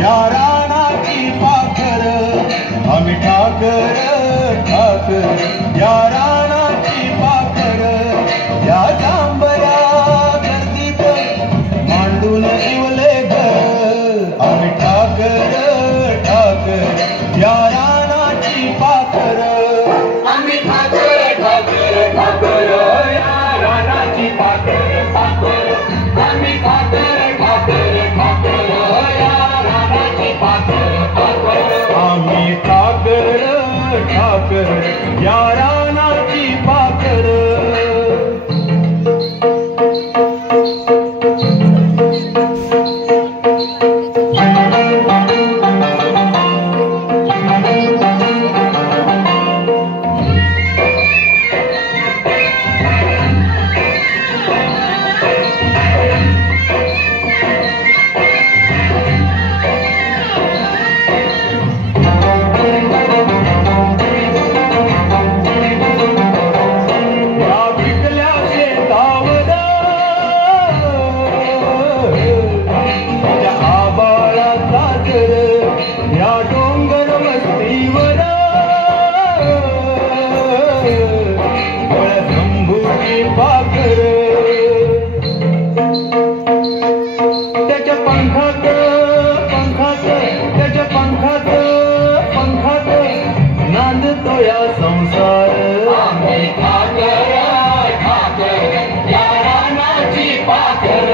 या रानाची पाखर आम्ही ठाकर ठाकर या रानाची पाखर या जांभया गर्दीत मांडून शिवले घर आम्ही ठाकर ठाकर या रानाची पाखर आम्ही ठाकर ठाकर ठाकर या रानाची पाखर पाखर आम्ही ठाकर ठाकर ठाकर आम्ही ठाकर ठाकर या रानाची पाखर या संसार आम्ही ठाकर ठाकर या रानाची पाखर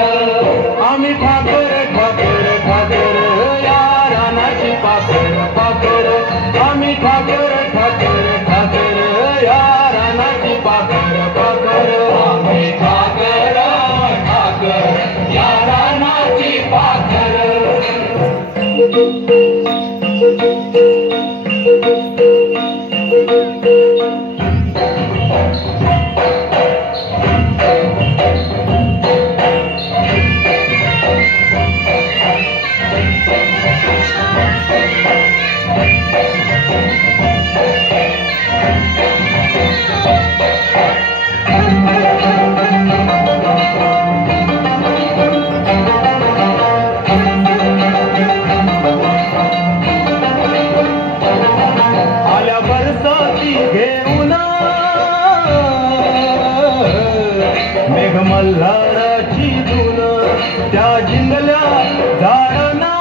आम्ही ठाकर ठाकर ठाकर या रानाची पाखर पाखर आम्ही ठाकर ठाकर ठाकर या रानाची पाखर पाखर आम्ही ठाकर ठाकर या रानाची पाखर मेघ मल्हाराची धून त्या जिंगल्या झाडांना